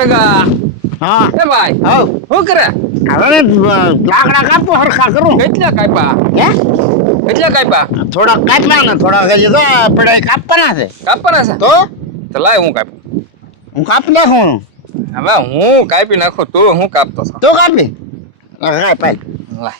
ટકા હા એ ભાઈ હવ શું કરે હવે લાકડા કાપો હરખા કરું કેટલા કાપ્યા હે કેટલા કાપ્યા થોડા કાપવા ને થોડા હજી તો આપણે કાપવાના છે કાપવાના છે તો લાય હું કાપું હું કાપી નાખું હવે હું કાપી નાખું તું હું કાપતો છો તો કાપી હા પાય લાય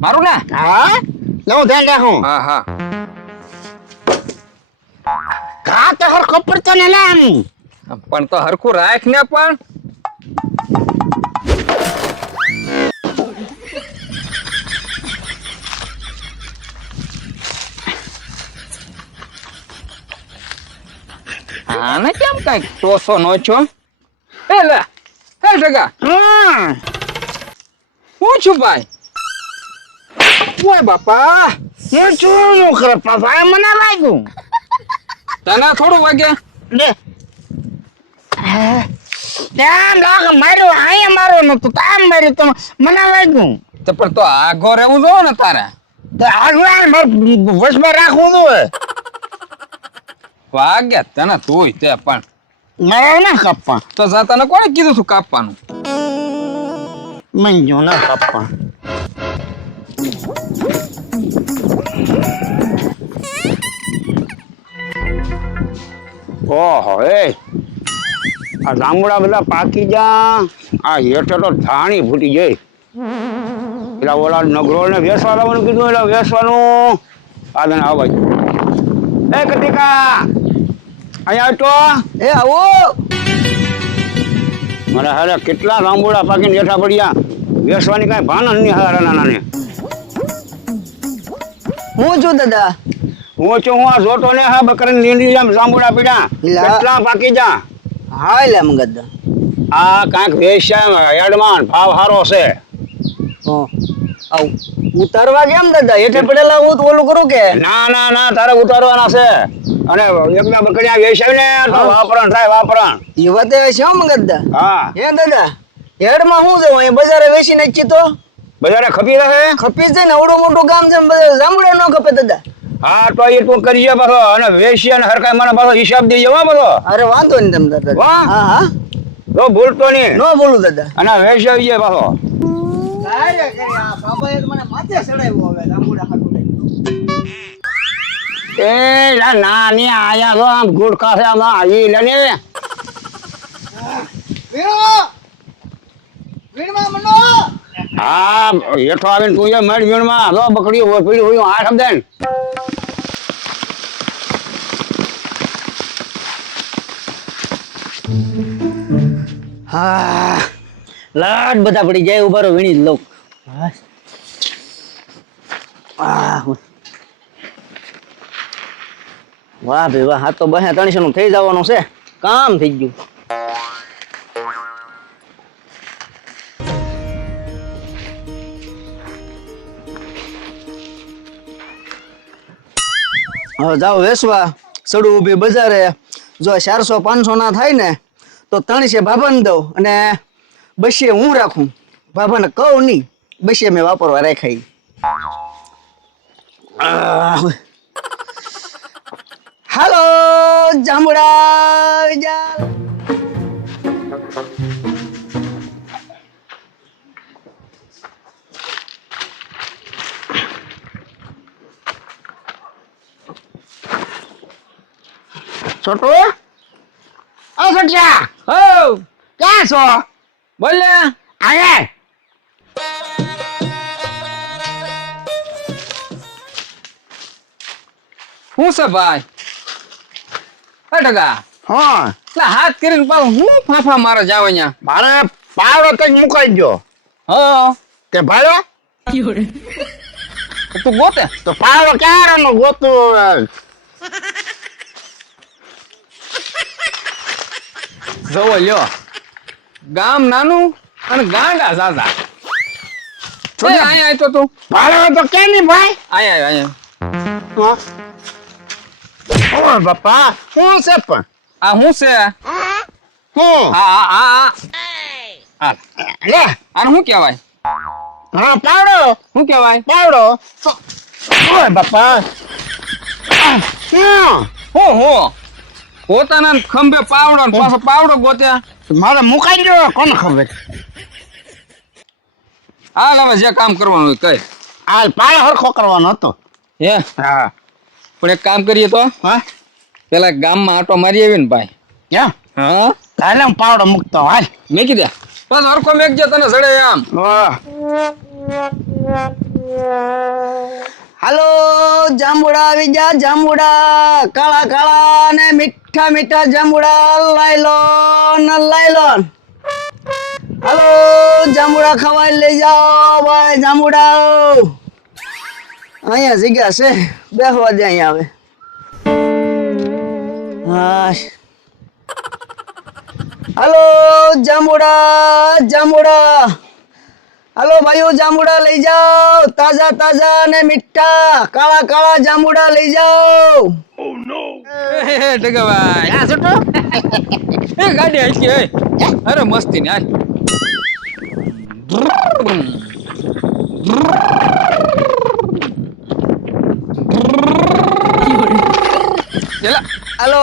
મારું ને હા લઉં ધ્યાન રાખું હા હા ઘા તો હરખો પડતો ને લે આમ પણ તો હરખું રાખ ને પણ આને કેમ કઈ ટોસો નો છો એ લે હે ટકા હા હું છું ભાઈ ઓય બાપા હું શું કરે પાપા મને લાગ્યું તને થોડું વાગે લે ત્યાં લાગ માર્યો અહીંયા મારો નતો તામ માર્યો તો મને લાગ્યું તો પણ તો આગો રહેવું જો ને તારે તો આગળ વસમાં રાખવું તો વાગે તને તુંય તે પણ મારે ના કાપવા તો જા તને કોણે કીધું તું કાપવાનું મંજો ના કાપવા ઓહો એ આ જાંબુડા બધા પાકી જા આ હેઠે તો ધાણી ફૂટી ગઈ પેલા ઓલા નગરો ને વેસવા લાવવાનું કીધું એટલે વેસવાનું આદન આવ બાજુ એ કતિકા અહીંયા તો એ આવો મને હારે કેટલા જાંબુડા પાકીને હેઠા પડ્યા વેસવાની કાંઈ ભાન જ નહીં હારા નાનાને હું છું દાદા હું છું હું આ જોતો ને હા બકરીને લીંડી આમ જાંબુડા પીડ્યા લા. કેટલા પાકી જા હા લે મગદ આ કાંઈક વેચ્યા એડમાન ભાવ સારો છે આવ ઉતારવા કેમ દાદા હેઠે પડેલા હું તો ઓલું કરું કે ના ના ના તારે ઉતારવાના છે અને એકના બકરિયા વેચાય ને તો વાપરણ થાય વાપરણ એ વાત છે હો મગદ હા હે દાદા હેડમાં હું જવું અહીં બજારે વેચી નાખી તો બજારે ખપી રહે ખપી છે ને અવડું મોટું ગામ છે ને જાંબુડા ન ખપે દાદા હા તો એ તું કરીએ પાછો અને વેચી અને હરકાઈ મને પાછો હિસાબ દેજે હો બધો અરે વાંધો નહીં તમે દાદા વાહ. હા હા તો ભૂલતો નહીં ન બોલું દાદા અને વેચાઈએ પાછો મને માથે ચડાવ્યો હવે જાંબુડા ખાતું એ લા નાની આયા તો આમ ગુડકા છે આમાં આવી લે ને હા હેઠો આવીને તું એ મળ વીણમાં લો બકડી હોય પીડી હોય આ સમજે ને હા લાડ બધા પડી જાય ઉભા રહો વીણી જ લઉં વાહ ભાઈ વાહ આ તો 200-300 નું થઈ જવાનું છે કામ થઈ ગયું હવે જાઓ વેસવા સડું ઊભી બજારે જો 400-500 ના થાય ને તો 300 ભાભાને દઉં અને 200 હું રાખું ભાભાને કહું નહીં 200 મેં વાપરવા રાખાઈ હાલો જાંબુડા જાલ છોટુ ઓ છોટિયા હો ક્યાં છો બોલ ને આયા હું છે ભાઈ હે ટકા હા એટલે હાથ કરીને પાછો હું ફાફા મારે જાવ અહીંયા મારે પાવડો કઈ મુકાઈ ગયો હા તે ભાડો તું ગોતે તો પાવડો ક્યારે નો ગોતું જવો લ્યો ગામ નાનું અને ગાંડા ઝાઝા અહીંયા આય તો તું ભાડો તો કેમ નહીં ભાઈ અહીંયા ઓ બાપા શું છે પણ આ હું છે હું આ લે આને શું કહેવાય હા પાવડો શું કહેવાય પાવડો ઓય બાપા હું પોતાના ખંભે પાવડો ને પાછો પાવડો ગોત્યા. મારે મુકાઈ ગયો કોને ખબર. હાલ હવે જે કામ કરવાનું હોય કઈ. હાલ પાળો હરખો કરવાનો હતો. હે હા પણ એક કામ કરીએ તો હા પેલા ગામમાં આટો મારી આવી ને ભાઈ. ક્યાં હા કાલે હું પાવડો મૂકતો હાલ. મેકી દે બસ હરખો મેકજે તને સડે આમ. હાલો જાંબુડા આવી જા જાંબુડા કાળા કાળા ને મીઠા મીઠા જાંબુડા લાયલોન. હાલો જાંબુડા ખવાઈ લઈ જાઓ ભાઈ જાંબુડા. અહીંયા જગ્યા છે બેસવા દે અહીંયા આવે. હા હાલો જાંબુડા હાલો ભાઈઓ જાંબુડા લઈ જાઓ તાજા તાજા ને મીઠા કાળા કાળા જાંબુડા લઈ જાઓ. ટકાભાઈ ક્યાં છૂટો એ ગાડી હાલતી હે. અરે મસ્તી ને હાલ. એલા હાલો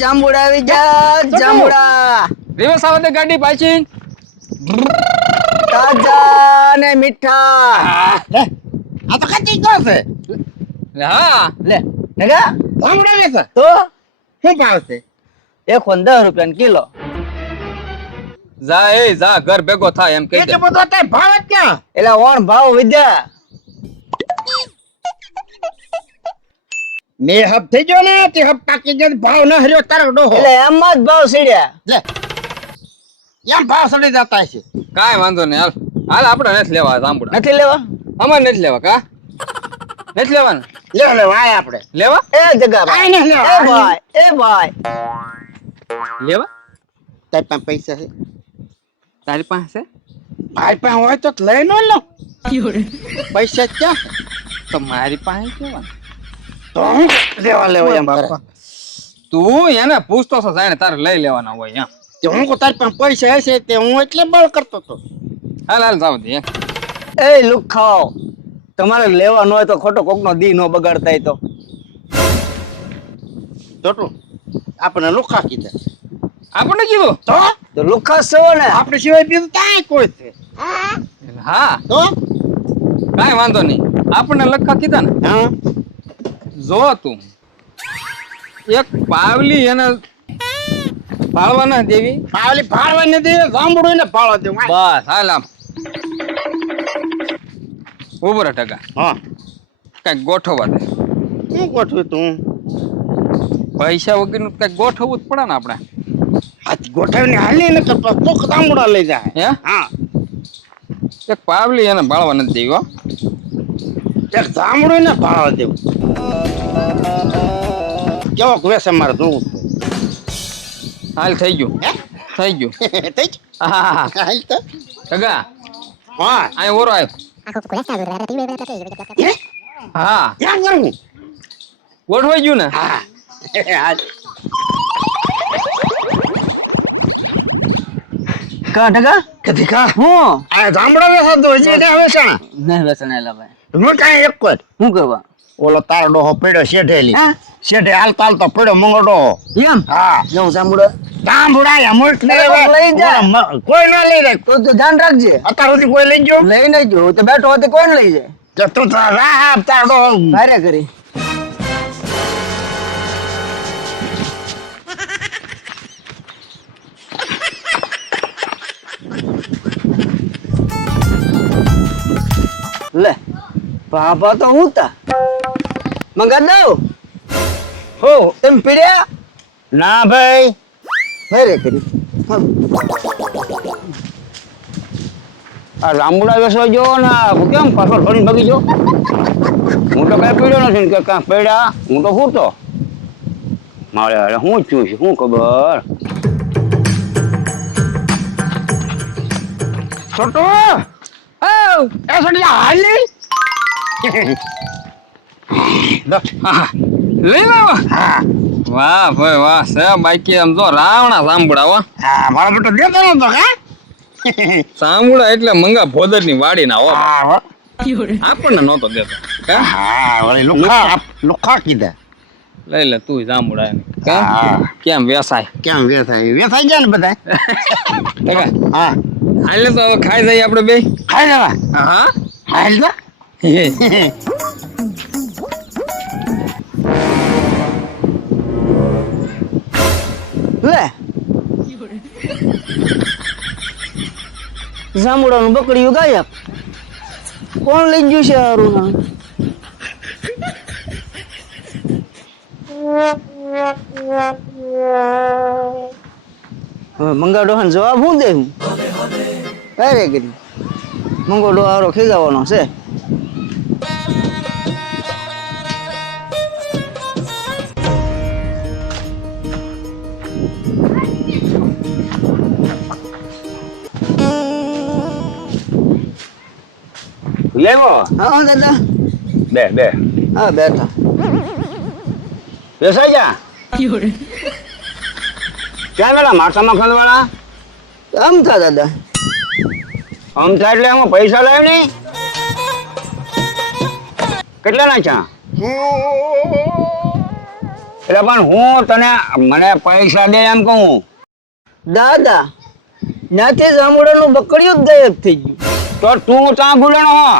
જાંબુડા આવી જા જાંબુડા રિવર્સ આવે તે ગાડી પાછી. તાજા ને મીઠા. આ તો કચ્ચી ગયો છે. હા લે નગા જાંબુડા લેશે તો શું ભાવ છે. 110 રૂપિયા કિલો. જા એ જા ઘર ભેગો થાય એમ કહી દે. એટલો બધો અત્યારે ભાવ જ ક્યાં. એટલે ઓણ ભાવ વિદ્યા મેં હબ થઈ ગયો ને તે હબ પાકી ગયો ભાવ ન હર્યો તારો ડોહો. એટલે એમાં જ ભાવ સીડ્યા. લે એમ ભાવ સડી જતા છે. કાંઈ વાંધો નહીં હાલ હાલ આપણે નથી લેવા જાંબુડા. નથી લેવા અમારે નથી લેવા કા નથી લેવાના લે વાય આપણે લેવા એ જગા કાંઈ નહીં લેવા. એ ભાઈ લેવા તારી પાસે પૈસા છે. તારી પાસે ભાઈ પાસે હોય તો લઈ ન લો. પૈસા ક્યાં તો મારી પાસે કેવા તો હું લેવા એમ બાપા. તું એને પૂછતો છો જાણે તારે લઈ લેવાના હોય એમ. તે હું કો તારી પાસે પૈસા હશે તે હું એટલે બળ કરતો તો. હાલ હાલ જાવ દે એ લુખાઓ તમારે લેવા ન હોય તો ખોટો કોકનો દી નો બગાડતા હોય તો જોટું આપણે લુખા કીધા આપણને કીધું તો લુખા છો ને આપણે સિવાય બીજું કાંઈ કોઈ છે. હા તો કાંઈ વાંધો નહીં આપણને લખા કીધા ને હા જો તું એક પાવલી એને પાળવાના દેવી. પાવલી ફાળવા ને દે જાંબુડું ને ફાળવા દે. બસ હાલ આમ ઉભો રહે ટકા હા કઈક ગોઠવવા દે. શું ગોઠવ્યું તું. પૈસા વગરનું કઈક ગોઠવવું જ પડે ને આપણે. હાથ ગોઠવીને હાલી ને તો ચોખ જાંબુડા લઈ જાય. હે હા એક પાવલી એને બાળવા નથી દેવી હો. એક જાંબુડું ને ફાળવા દેવું. કેવો વેસ અમારે જોવું છે. હાલ થઈ ગયું હે થઈ ગયું. થઈ હા હાલ તો ટકા હા અહીં ઓરો આવ્યો. હે હા ક્યાં જવું. ગોઠવાઈ ગયું ને. હા હાલ કા ટકા કદી કા હું આ જાંબુડા વેસા તો હજી ને વેસા નહીં વેસણેલા ભાઈ હું કાંઈ એક જ શું કરવા ઓલો તારો ડોહો પડ્યો શેઠેલી હા શેઠે હાલતો હાલતો પડ્યો મંગળો ડોહો. એમ હા જવું જાંબુડા જાંબુડા એમ જ ને અરે કોક લઈ જાય. કોઈ ના લઈ જાય. તો ધ્યાન રાખજે અત્યાર સુધી કોઈ લઈ ગયો લઈને જો તો બેઠો હોતે કોણ લઈ જાય તો તું તારો ડોહો ભારે કરી લે બાપા તો હું તા મંગા દઉં હો તેમ પીડ્યા ના ભાઈ ભારે કરી આ જાંબુડા વેસવા જો ને કેમ પાછળ ફરીને ભાગી જો. હું તો કઈ પીડ્યો નથી ને કે કાં પડ્યા હું તો ફૂટતો મારે અરે હું છું શું ખબર. છોટો એ સડિયા હાલી હા લઈ લાવા. હા વાહ ભાઈ વાહ છે બાકી આમ જો રાવણા જાંબુડા હો. હા મારો બેટો દેતો નતો કા. જાંબુડા એટલે મંગા ભોદર ની વાડી ના હો. હા આપણને નહોતો દેતો હે? હા વળી લુખા કીધા. લઈ લે તું જાંબુડા એને. હા. કેમ વેસાય કેમ વેસાઈ ગયા ને બધા કાકા, હા હાલે તો હવે ખાઈ જઈએ આપણે બે. ખાઈ જવા હા હાલ તો લે જાંબુડાનું બકડીયું ગાયબ. કોણ લઈ ગયું છે હારું ના? હવે મંગાડો હા જવાબ હું દે હું અરે કરી મંગોડો હારો ખીજાવાનો છે. લેવો હા દાદા બે હા બેઠા. વેસાઈ જા ક્યાં પેલા માથામાં ખંડવાળા આમ થા દાદા. આમ થાય એટલે એમાં પૈસા લાવ નહીં કેટલા નાખ્યા એટલે પણ હું તને મને પૈસા દે એમ કહું દાદા ત્યાંથી જાંબુડાનું બકડીયું જ ગાયબ થઈ ગયું. તો તું ત્યાં ભૂલેણો હો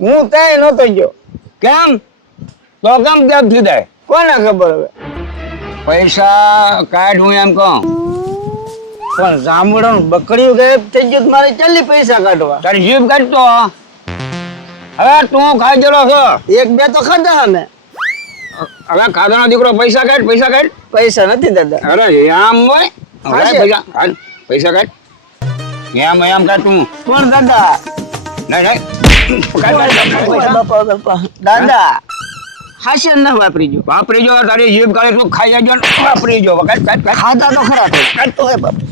હું ત્યાં નહોતો ગયો. કેમ તો કેમ કેમ થઈ જાય કોને ખબર હવે. પૈસા કાઢ હું એમ કહું પણ જાંબુડાનું બકડીયું ગાયબ થઈ ગયું તો મારે ચાલી પૈસા કાઢવા. તારી જીભ કાઢતો હવે તું ખાઈ ગયેલો છો એક બે તો ખાધા અમે. હવે ખાધાનો દીકરો પૈસા કાઢ પૈસા નથી દાદા. અરે આમ હોય હવે હાશે. પૈસા કાઢ એમ કાઢ તું પણ દાદા નહીં બાપા બાપા દાદા હાશે ન વાપરી જો. વાપરી જો તારી જીભ કાઢે તું ખાઈ જાય વાપરી જો ખાધા તો ખરા તો. ઓય બાપા